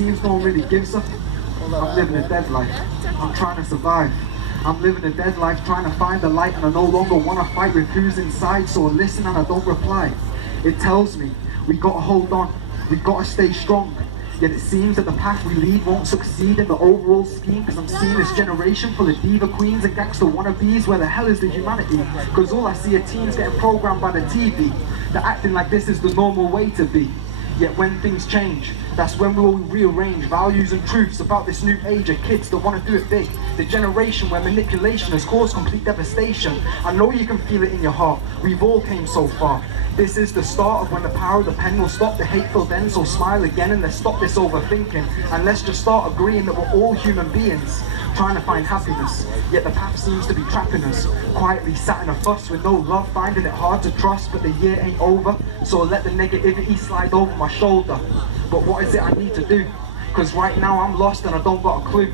seems no one really gives a I'm living a dead life. I'm trying to survive. I'm living a dead life, trying to find the light, and I no longer want to fight with who's inside, so I listen and I don't reply. It tells me we gotta hold on, we gotta stay strong. Yet it seems that the path we lead won't succeed in the overall scheme, because I'm seeing this generation full of diva queens and gangster wannabes. Where the hell is the humanity? Because all I see are teens getting programmed by the TV. They're acting like this is the normal way to be. Yet when things change, that's when we will rearrange values and truths about this new age of kids that want to do it big. The generation where manipulation has caused complete devastation. I know you can feel it in your heart, we've all came so far. This is the start of when the power of the pen will stop the hateful then, so smile again and let's stop this overthinking. And let's just start agreeing that we're all human beings, trying to find happiness. Yet the path seems to be trapping us, quietly sat in a fuss with no love, finding it hard to trust. But the year ain't over, so I let the negativity slide over my shoulder. But what is it I need to do? Cause right now I'm lost and I don't got a clue.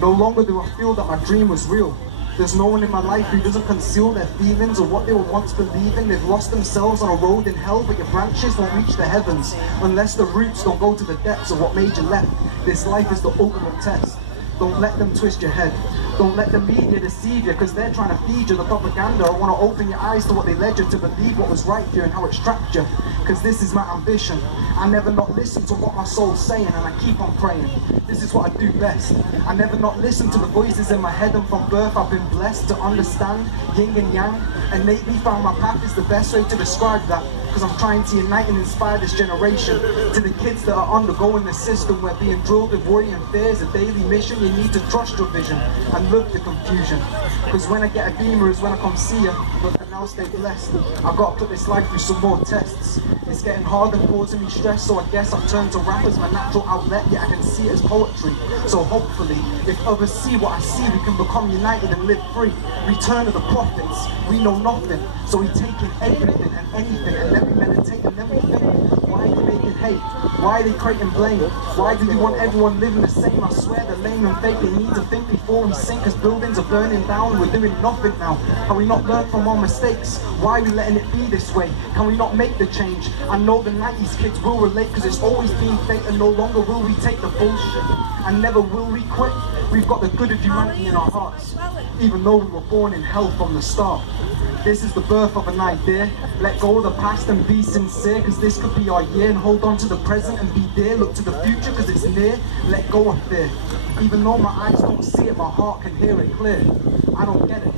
No longer do I feel that my dream was real. There's no one in my life who doesn't conceal their feelings or what they were once believing. They've lost themselves on a road in hell, but your branches won't reach the heavens unless the roots don't go to the depths of what made you left. This life is the ultimate test. Don't let them twist your head. Don't let the media deceive you, because they're trying to feed you the propaganda. I want to open your eyes to what they led you to believe, what was right here and how it trapped you. Because this is my ambition. I never not listen to what my soul's saying, and I keep on praying. This is what I do best. I never not listen to the voices in my head, and from birth I've been blessed to understand yin and yang. And lately found my path is the best way to describe that. Because I'm trying to unite and inspire this generation. To the kids that are undergoing the system, where being drilled with worry and fear is a daily mission. You need to trust your vision and love the confusion. Because when I get a beamer is when I come see you. But for now stay blessed. I've got to put this life through some more tests. It's getting hard and causing me stress, so I guess I've turned to rap as my natural outlet. Yet I can see it as poetry. So hopefully, if others see what I see, we can become united and live free. Return of the prophets, we know nothing. So we take in everything and anything, and then we meditate and then we think. Why are they making hate? Why are they creating blame? Why do they want everyone living the same? I swear they're lame and fake. They need to think before we sink, as buildings are burning down. We're doing nothing now. Have we not learned from our mistakes? Why are we letting it be this way? Can we not make the change? I know the 90s kids will relate, because it's always been fate, and no longer will we take the bullshit, and never will we quit. We've got the good of humanity in our hearts, even though we were born in hell from the start. This is the birth of an idea. Let go of the past and be sincere, because this could be our year. And hold on to the present and be there. Look to the future, because it's near. Let go of fear. Even though my eyes don't see it, my heart can hear it clear. I don't get it.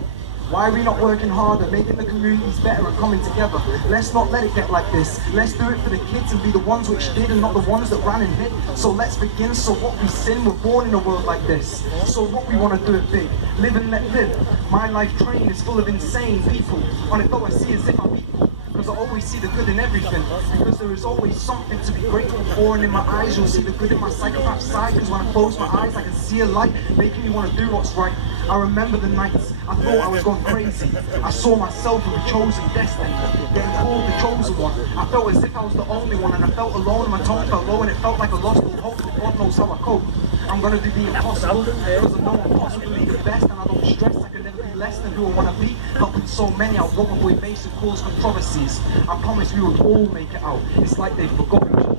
Why are we not working harder, making the communities better and coming together? Let's not let it get like this. Let's do it for the kids and be the ones which did, and not the ones that ran and hid. So let's begin. So what we sin, we're born in a world like this. So what we want to do it big. Live and let live. My life train is full of insane people. On it though I see as if I'm equal. Because I always see the good in everything. Because there is always something to be grateful for. And in my eyes you'll see the good in my psychopath side. Because when I close my eyes I can see a light, making me want to do what's right. I remember the nights I thought I was going crazy. I saw myself as the chosen destiny, getting called the chosen one. I felt as if I was the only one, and I felt alone, and my tone felt low, and it felt like I lost all hope. But God knows how I cope. I'm gonna do the impossible, because I know I'm possibly the best, and I don't stress. I can never be less than who I wanna be. Helping so many, I won't avoid basic cause controversies. I promise we will all make it out. It's like they've forgotten.